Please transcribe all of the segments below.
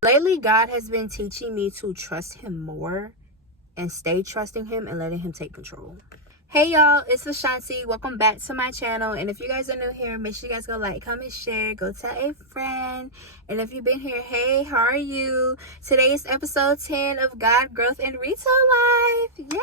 Lately, God has been teaching me to trust him more and stay trusting him and letting him take control. Hey y'all, it's Ashanti. Welcome back to my channel. And if you guys are new here, make sure you guys go like, comment, share, go tell a friend. And if you've been here, hey, how are you? Today is episode 10 of God, Growth, and Retail Life. Yay!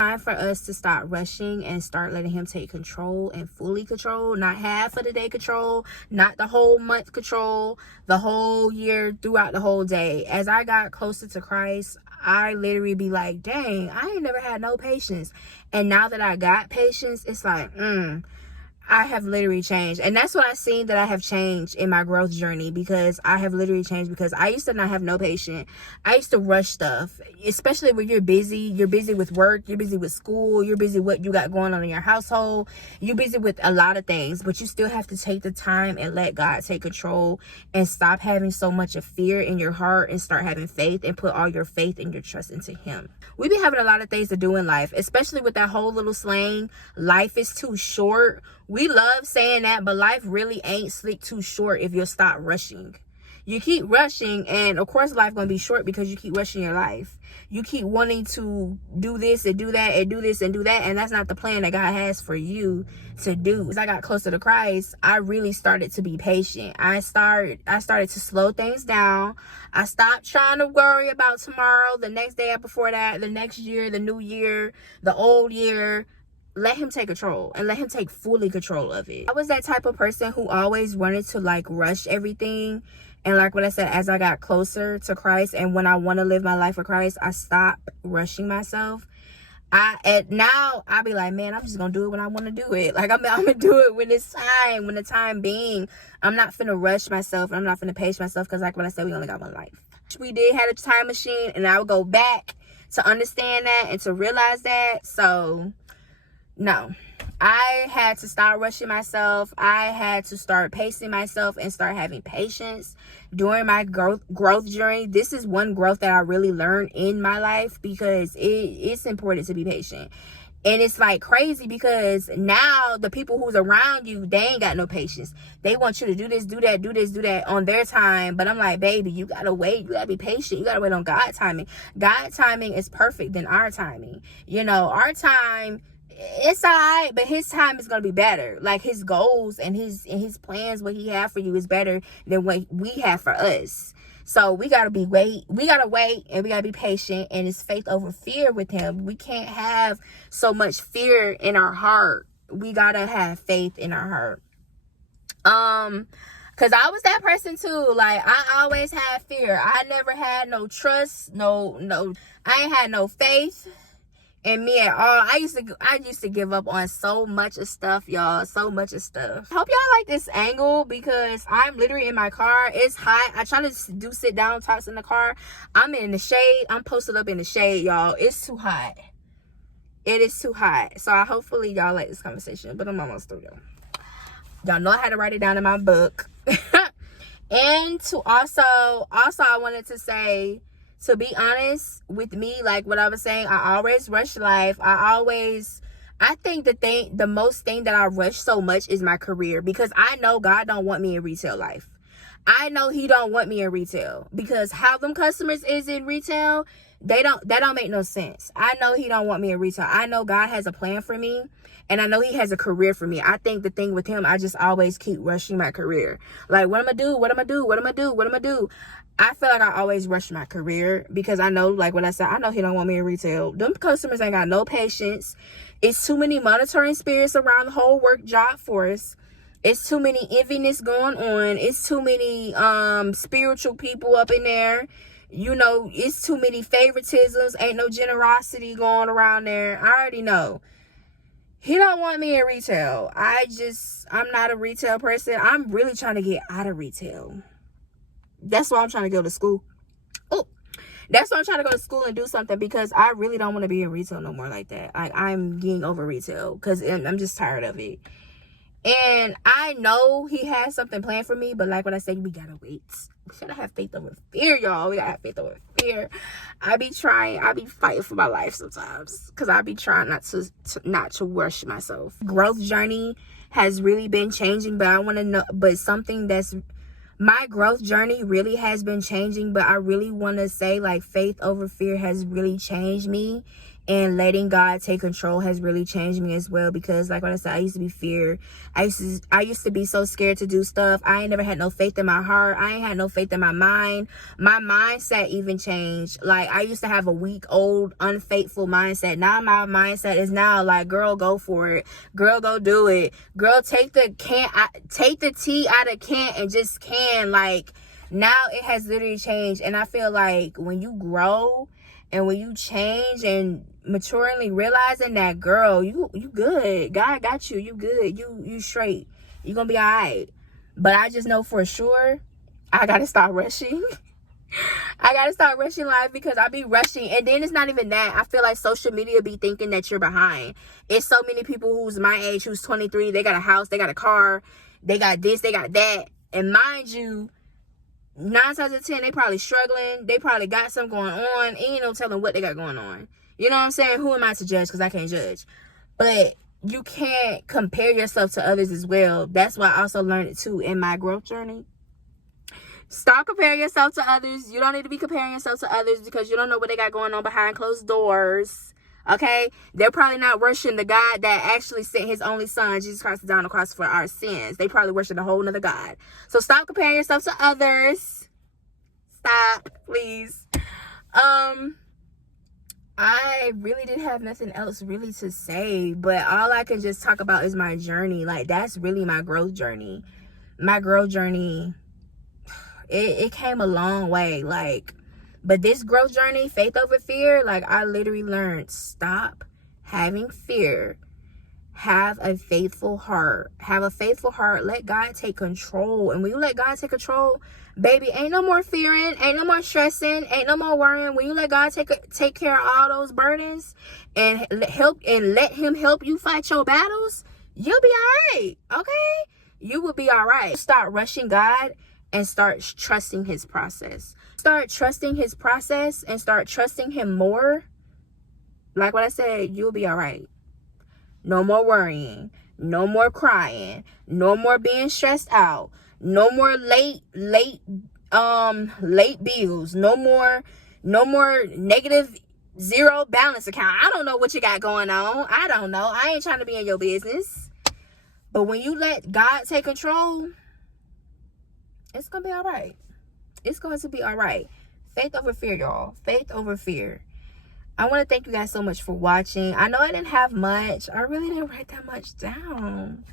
Time for us to stop rushing and start letting him take control and fully control, not half of the day control, not the whole month control, the whole year, throughout the whole day. As I got closer to Christ, I literally be like, dang, I ain't never had no patience. And now that I got patience, it's like, I have literally changed. And that's what I seen that I have changed in my growth journey, because I have literally changed. Because I used to not have no patience. I used to rush stuff, especially when you're busy. You're busy with work, you're busy with school, you're busy with what you got going on in your household, you're busy with a lot of things, but you still have to take the time and let God take control and stop having so much of fear in your heart and start having faith and put all your faith and your trust into him. We've been having a lot of things to do in life, especially with that whole little slang, life is too short. We love saying that, but life really ain't slick too short if you'll stop rushing. You keep rushing, and of course life gonna be short because you keep rushing your life. You keep wanting to do this and do that and do this and do that, and that's not the plan that God has for you to do. As I got closer to Christ, I really started to be patient. I started to slow things down. I stopped trying to worry about tomorrow, the next day before that, the next year, the new year, the old year. Let him take control and let him take fully control of it. I was that type of person who always wanted to like rush everything. And like what I said, as I got closer to Christ and when I want to live my life with Christ, I stopped rushing myself. Now I be like, man, I'm just gonna do it when I want to do it. Like I'm gonna do it when it's time, when the time being. I'm not finna rush myself. I'm not finna pace myself, because like what I said, we only got one life. We did have a time machine, and I would go back to understand that and to realize that. So no, I had to start rushing myself. I had to start pacing myself and start having patience during my growth journey. This is one growth that I really learned in my life, because it's important to be patient. And it's like crazy, because now the people who's around you, they ain't got no patience. They want you to do this, do that, do this, do that on their time. But I'm like, baby, you gotta wait. You gotta be patient. You gotta wait on God's timing. God's timing is perfect than our timing. You know, our time, it's all right, but his time is gonna be better. Like his goals and his plans, what he have for you is better than what we have for us. So we gotta wait, and we gotta be patient, and it's faith over fear with him. We can't have so much fear in our heart. We gotta have faith in our heart. Because I was that person too. Like I always had fear. I never had no trust, I ain't had no faith in me at all. I used to give up on so much of stuff, y'all. So much of stuff. I hope y'all like this angle, because I'm literally in my car. It's hot. I try to do sit down talks in the car. I'm in the shade. I'm posted up in the shade, y'all. It's too hot. It is too hot. So hopefully y'all like this conversation. But I'm almost through, y'all know I had to write it down in my book. And to also I wanted to say, to be honest with me, like what I was saying, I always rush life. I think the most thing that I rush so much is my career, because I know God don't want me in retail life. I know he don't want me in retail, because how them customers is in retail, that don't make no sense. I know he don't want me in retail. I know God has a plan for me, and I know he has a career for me. I think the thing with him, I just always keep rushing my career. Like, what am I do? I feel like I always rush my career, because I know, like what I said, I know he don't want me in retail. Them customers ain't got no patience. It's too many monitoring spirits around the whole work job force. It's too many enviness going on. It's too many spiritual people up in there. You know, it's too many favoritisms. Ain't no generosity going around there. I already know. He don't want me in retail. I'm not a retail person. I'm really trying to get out of retail. That's why I'm trying to go to school. That's why I'm trying to go to school and do something, because I really don't want to be in retail no more like that. I'm getting over retail, because I'm just tired of it. And I know he has something planned for me, but like what I said, we gotta wait. We gotta have faith over fear, y'all. We gotta have faith over fear. I be fighting for my life sometimes, because I be trying not to rush myself. Growth journey has really been changing, but I want to know, but something that's, my growth journey really has been changing, but I really want to say, like, faith over fear has really changed me, and letting God take control has really changed me as well. Because like what I said, I used to be feared. I used to be so scared to do stuff. I ain't never had no faith in my heart. I ain't had no faith in my mind. My mindset even changed. Like, I used to have a weak, old, unfaithful mindset. Now my mindset is now like, girl, go for it. Girl, go do it. Girl, take the tea out of can and just can. Like, now it has literally changed. And I feel like when you grow and when you change and maturely realizing that, girl, you good. God got you. You good. You straight. You gonna be all right. But I just know for sure I gotta start rushing. I gotta start rushing life, because I be rushing. And then it's not even that. I feel like social media be thinking that you're behind. It's so many people who's my age, who's 23. They got a house. They got a car. They got this. They got that. And mind you, 9 times out of 10, they probably struggling. They probably got something going on. Ain't no telling what they got going on. You know what I'm saying? Who am I to judge? Because I can't judge. But you can't compare yourself to others as well. That's why I also learned it too in my growth journey. Stop comparing yourself to others. You don't need to be comparing yourself to others, because you don't know what they got going on behind closed doors. Okay? They're probably not worshiping the God that actually sent his only son, Jesus Christ, down the cross for our sins. They probably worship a whole nother God. So stop comparing yourself to others. Stop, please. I really didn't have nothing else really to say, but all I can just talk about is my journey. Like, that's really my growth journey. My growth journey, it came a long way. Like, but this growth journey, faith over fear, like, I literally learned, stop having fear. Have a faithful heart. Have a faithful heart. Let God take control. And when you let God take control, baby, ain't no more fearing, ain't no more stressing, ain't no more worrying. When you let God take care of all those burdens and let him help you fight your battles, you'll be all right. Okay? You will be all right. Start rushing God and start trusting his process. Start trusting his process and start trusting him more. Like what I said, you'll be all right. No more worrying. No more crying. No more being stressed out. No more late bills. No more negative zero balance account. I don't know what you got going on. I don't know. I ain't trying to be in your business. But when you let God take control, it's going to be all right. It's going to be all right. Faith over fear, y'all. Faith over fear. I want to thank you guys so much for watching. I know I didn't have much. I really didn't write that much down.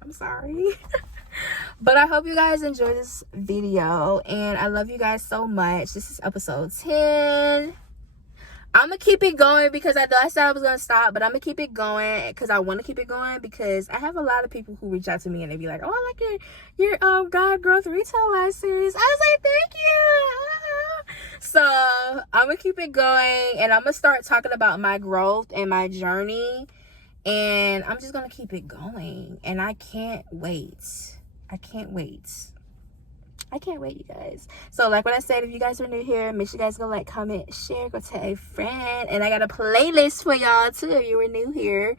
I'm sorry. But I hope you guys enjoyed this video. And I love you guys so much. This is episode 10. I'm going to keep it going because I thought I said I was going to stop. But I'm going to keep it going because I want to keep it going. Because I have a lot of people who reach out to me and they be like, oh, I like your God Growth Retail Life series. I was like, thank you. So I'm going to keep it going. And I'm going to start talking about my growth and my journey. And I'm just going to keep it going. And I can't wait. I can't wait. I can't wait, you guys. So like what I said, if you guys are new here, make sure you guys go like, comment, share, go tell a friend. And I got a playlist for y'all too if you were new here.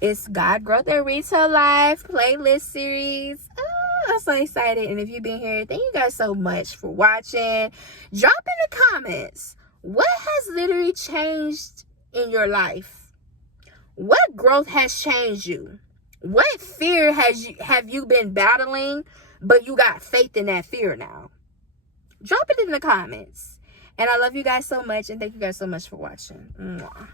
It's God Growth and Retail Life playlist series. Oh, I'm so excited. And if you've been here, thank you guys so much for watching. Drop in the comments, what has literally changed in your life? What growth has changed you? What fear have you been battling, but you got faith in that fear now? Drop it in the comments. And I love you guys so much. And thank you guys so much for watching. Mwah.